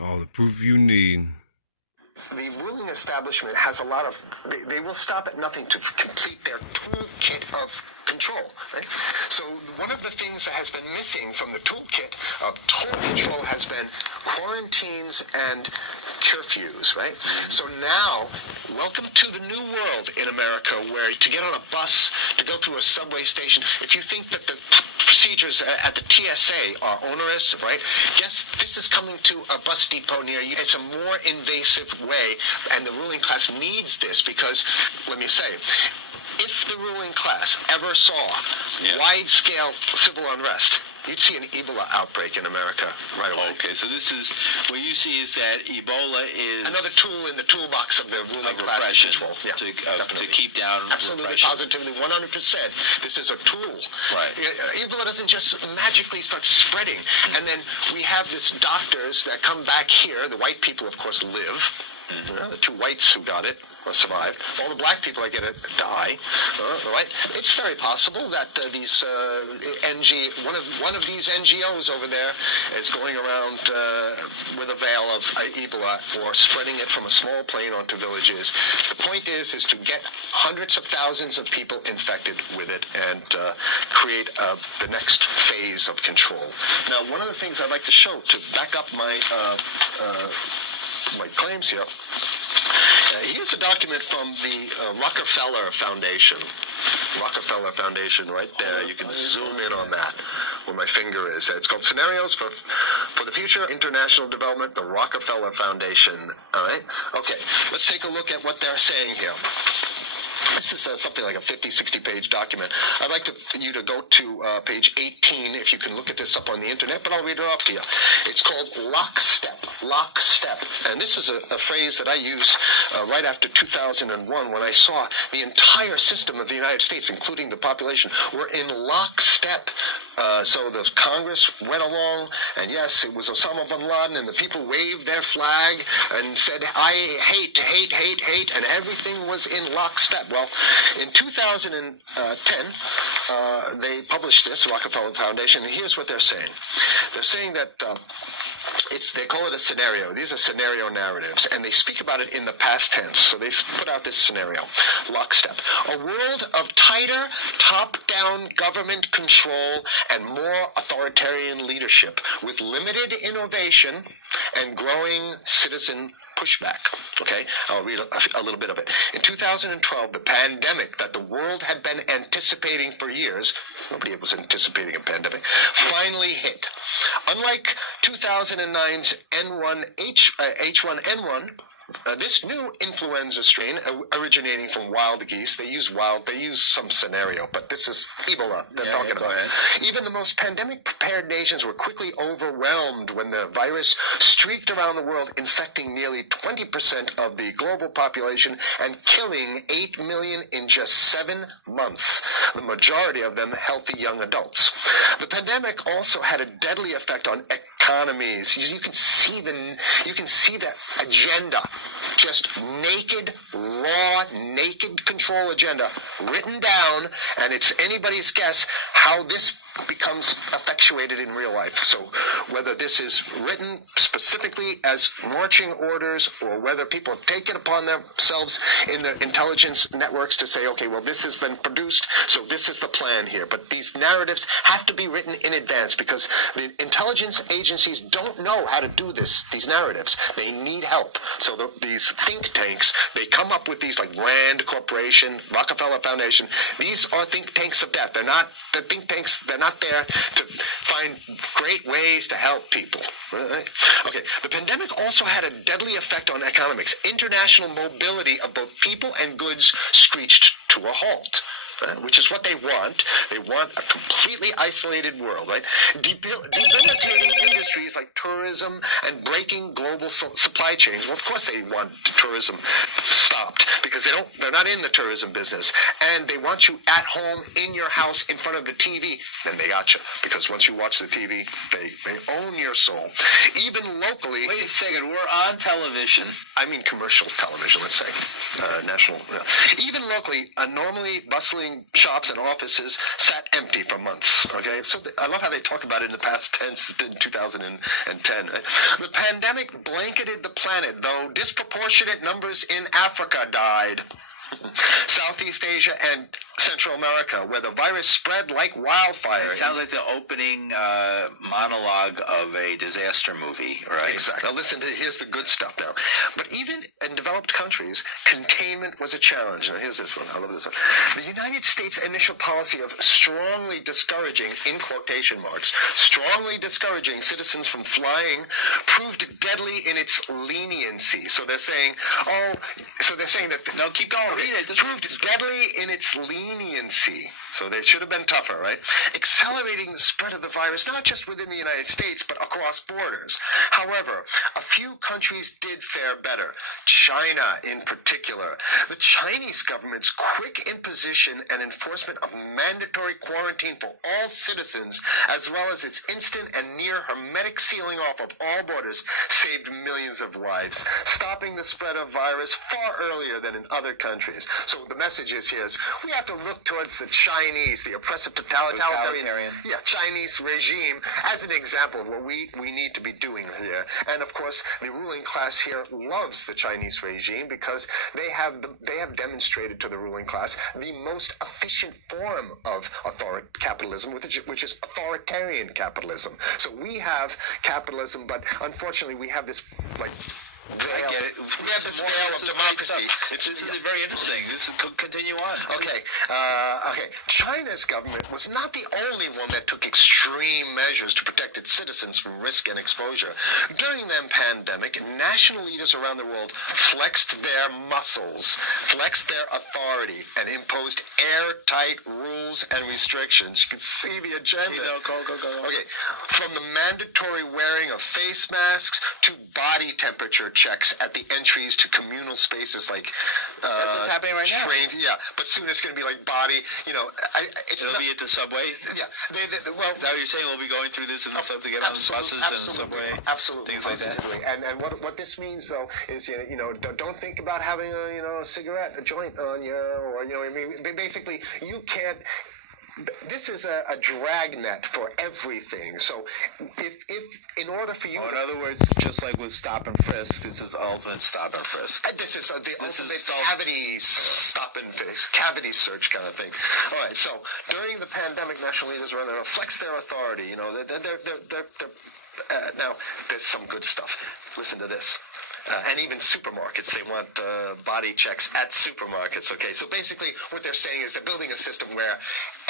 All the proof you need. The ruling establishment has a lot of, they will stop at nothing to complete their toolkit of control, right? So one of the things that has been missing from the toolkit of total control has been quarantines and curfews, right? So now, welcome to the new world in America, where to get on a bus, to go through a subway station, if you think that the procedures at the TSA are onerous, right? Guess this is coming to a bus depot near you. It's a more invasive way, and the ruling class needs this because, let me say, if the ruling class ever saw wide-scale civil unrest, you'd see an Ebola outbreak in America right away. Okay, so this is, what you see is that Ebola is another tool in the toolbox of the ruling class repression control. Yeah, to keep down absolutely, repression. positively, 100%. This is a tool. Right. Ebola doesn't just magically start spreading. And then we have these doctors that come back here. The white people, of course, live. The two whites who got it or survived. All the black people that get it die. Right? It's very possible that these one of these NGOs over there is going around with a veil of Ebola or spreading it from a small plane onto villages. The point is to get hundreds of thousands of people infected with it and create the next phase of control. Now, one of the things I'd like to show to back up my claims here. Here's a document from the Rockefeller Foundation. Rockefeller Foundation, right there. You can zoom in on that where my finger is. It's called Scenarios for the Future International Development, the Rockefeller Foundation. All right? Okay, let's take a look at what they're saying here. This is something like a 50, 60-page document. I'd like you to go to page 18, if you can look at this up on the internet, but I'll read it off to you. It's called lockstep, lockstep. And this is a phrase that I used right after 2001 when I saw the entire system of the United States, including the population, were in lockstep. So the Congress went along, and yes, it was Osama bin Laden, and the people waved their flag and said, I hate, hate, hate, hate, and everything was in lockstep. Well, in 2010, they published this, Rockefeller Foundation, and here's what they're saying. They're saying that they call it a scenario. These are scenario narratives, and they speak about it in the past tense. So they put out this scenario, lockstep. A world of tighter, top-down government control and more authoritarian leadership with limited innovation and growing citizen pushback. Okay, I'll read a little bit of it. In 2012, the pandemic that the world had been anticipating for years, nobody was anticipating a pandemic, finally hit. Unlike 2009's H1N1, this new influenza strain originating from wild geese, they use some scenario, but this is Ebola they're talking about. Even the most pandemic-prepared nations were quickly overwhelmed when the virus streaked around the world, infecting nearly 20% of the global population and killing 8 million in just 7 months, the majority of them healthy young adults. The pandemic also had a deadly effect on economies. You can see that agenda, just naked, raw, naked control agenda written down, and it's anybody's guess how this becomes effectuated in real life. So whether this is written specifically as marching orders or whether people take it upon themselves in the intelligence networks to say, okay, well, this has been produced, so this is the plan here. But these narratives have to be written in advance because the intelligence agencies don't know how to do these narratives. They need help. So these think tanks, they come up with these like Rand Corporation, Rockefeller Foundation. These are think tanks of death. They're not the think tanks. They're not there to find great ways to help people. Right? Okay, the pandemic also had a deadly effect on economics. International mobility of both people and goods screeched to a halt. Which is what they want. They want a completely isolated world, right? Debilitating industries like tourism and breaking global supply chains. Well, of course they want tourism stopped because they're not in the tourism business. And they want you at home in your house in front of the TV. Then they got you. Because once you watch the TV, they own your soul. Even locally... Wait a second, we're on television. I mean commercial television, let's say. National... Even locally, a normally bustling manufacturing shops and offices sat empty for months. Okay, so I love how they talk about it in the past tense in 2010. The pandemic blanketed the planet, though disproportionate numbers in Africa died. Southeast Asia and Central America, where the virus spread like wildfire. It sounds like the opening monologue of a disaster movie, right? Exactly. Now listen, here's the good stuff now. But even in developed countries, containment was a challenge. Now here's this one. I love this one. The United States' initial policy of strongly discouraging, in quotation marks, strongly discouraging citizens from flying proved deadly in its leniency. So they're saying, that... No, keep going. Read it. Just proved deadly in its leniency. So they should have been tougher, right? Accelerating the spread of the virus, not just within the United States, but across borders. However, a few countries did fare better. China, in particular. The Chinese government's quick imposition and enforcement of mandatory quarantine for all citizens, as well as its instant and near hermetic sealing off of all borders, saved millions of lives, stopping the spread of virus far earlier than in other countries. So the message is here is we have to look towards the Chinese, the oppressive totalitarian Chinese regime as an example of what we need to be doing here. And of course, the ruling class here loves the Chinese regime because they have demonstrated to the ruling class the most efficient form of capitalism, which is authoritarian capitalism. So we have capitalism, but unfortunately we have this I get it. We have this veil of democracy. This is very interesting. Continue on. Okay. China's government was not the only one that took extreme measures to protect its citizens from risk and exposure. During the pandemic, national leaders around the world flexed their muscles, flexed their authority, and imposed airtight rules and restrictions. You can see the agenda. Go. Okay. From the mandatory wearing of face masks to body temperature checks at the entries to communal spaces like that's what's happening right now. Yeah, but soon it's going to be like body. It'll be at the subway. Yeah, well, is that what you're saying? We'll be going through this in the subway, to get on buses and the subway, absolutely, things like that. And what this means though is don't think about having a cigarette, a joint on you, or basically you can't. This is a dragnet for everything. So, if in order for you, in other words, just like with stop and frisk, this is ultimate stop and frisk. This is the ultimate cavity search kind of thing. All right. So during the pandemic, national leaders around there flex their authority. Now there's some good stuff. Listen to this. And even supermarkets, they want body checks at supermarkets. Okay, so basically what they're saying is they're building a system where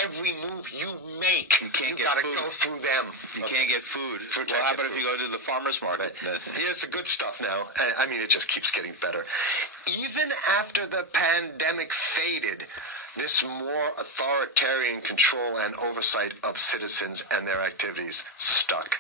every move you make, you got to go through them. You can't get food. What happens if you go to the farmer's market? Here's the good stuff now. I mean, it just keeps getting better. Even after the pandemic faded, this more authoritarian control and oversight of citizens and their activities stuck.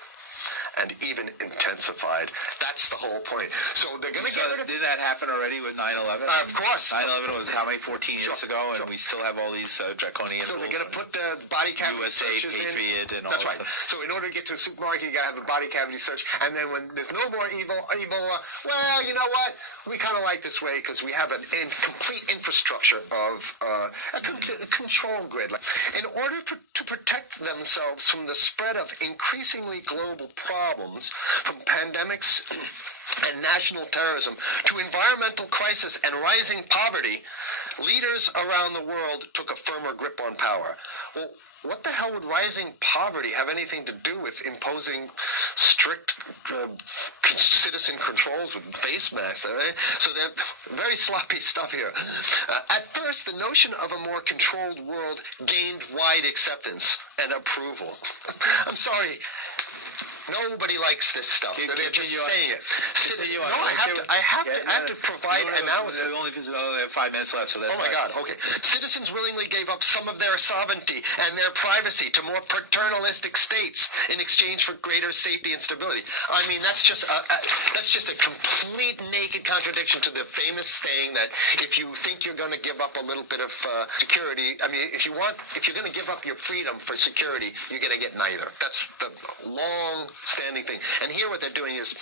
And even intensified. That's the whole point. So they're going to get rid of... Did that happen already with 9/11? Of course. 9/11 was how many, 14 years ago, and we still have all these draconian rules. So they're going to put the body cavity USA, searches Patriot, and all that. That's right. Stuff. So in order to get to the supermarket, you got to have a body cavity search. And then when there's no more Ebola, well, you know what? We kind of like this way because we have a complete infrastructure of a control grid. In order to protect themselves from the spread of increasingly global problems, from pandemics and national terrorism to environmental crisis and rising poverty, leaders around the world took a firmer grip on power. Well, what the hell would rising poverty have anything to do with imposing strict citizen controls with face masks? Right? So they're very sloppy stuff here. At first, the notion of a more controlled world gained wide acceptance and approval. I'm sorry. Nobody likes this stuff. They're just saying it. I have to provide analysis. We only have 5 minutes left, so that's my God, okay. Citizens willingly gave up some of their sovereignty and their privacy to more paternalistic states in exchange for greater safety and stability. I mean, that's just a complete naked contradiction to the famous saying that if you think you're going to give up a little bit of security, I mean, if you're going to give up your freedom for security, you're going to get neither. That's the long-standing thing. And here what they're doing is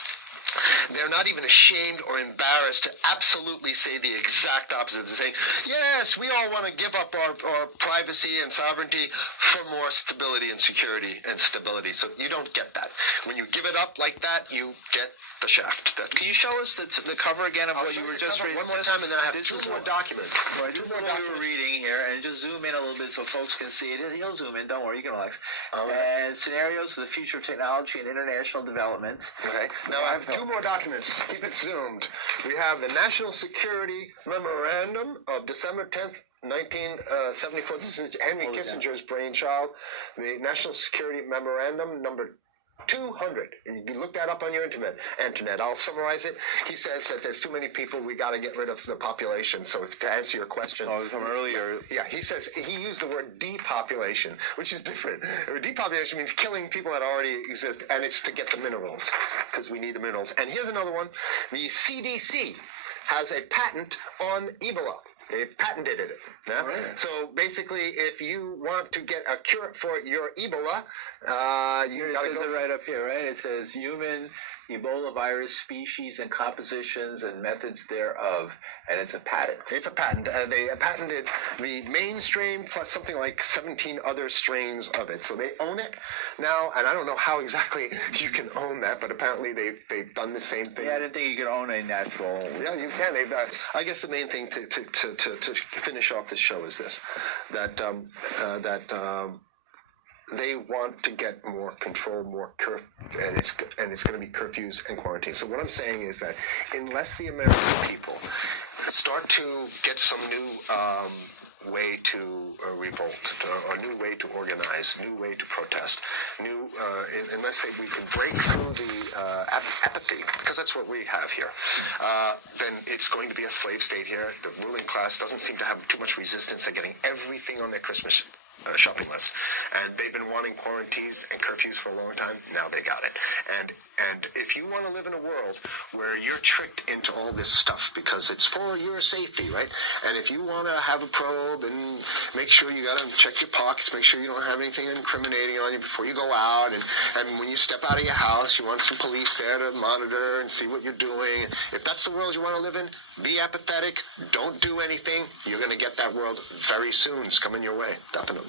They're not even ashamed or embarrassed to absolutely say the exact opposite. They're saying, yes, we all want to give up our privacy and sovereignty for more stability and security and stability. So you don't get that. When you give it up like that, you get the shaft. Can you show us the cover again of what you were just reading? One more time, and then I have two more documents. Right, this is what we were reading here, and just zoom in a little bit so folks can see it. He'll zoom in, don't worry, you can relax. Right. And scenarios for the future of technology and international development. Okay. Now I have two more documents. Keep it zoomed. We have the National Security Memorandum of December 10th, 1974. This is Henry Kissinger's brainchild. The National Security Memorandum number 200. You can look that up on your internet. I'll summarize it. He says that there's too many people. We got to get rid of the population. So to answer your question, from earlier. Yeah, he says he used the word depopulation, which is different. Depopulation means killing people that already exist, and it's to get the minerals because we need the minerals. And here's another one. The CDC has a patent on Ebola. They patented it. Yeah? Right. So basically, if you want to get a cure for your Ebola, you got to go. It says it right up here, right? It says human Ebola virus species and compositions and methods thereof, and it's a patent. It's a patent. They patented the mainstream plus something like 17 other strains of it. So they own it now, and I don't know how exactly you can own that, but apparently they've done the same thing. Yeah, I didn't think you could own a natural. Yeah, you can. They've. I guess the main thing to finish off this show is this: that they want to get more control, and it's going to be curfews and quarantine. So what I'm saying is that unless the American people start to get some new way to revolt, a new way to organize, new way to protest, unless we can break through the apathy, because that's what we have here, then it's going to be a slave state here. The ruling class doesn't seem to have too much resistance. They're getting everything on their Christmas shopping list, and they've been wanting quarantines and curfews for a long time. Now they got it. And if you want to live in a world where you're tricked into all this stuff because it's for your safety, right? And if you want to have a probe and make sure you got to check your pockets, make sure you don't have anything incriminating on you before you go out, and when you step out of your house, you want some police there to monitor and see what you're doing. If that's the world you want to live in, be apathetic. Don't do anything. You're going to get that world very soon. It's coming your way, definitely.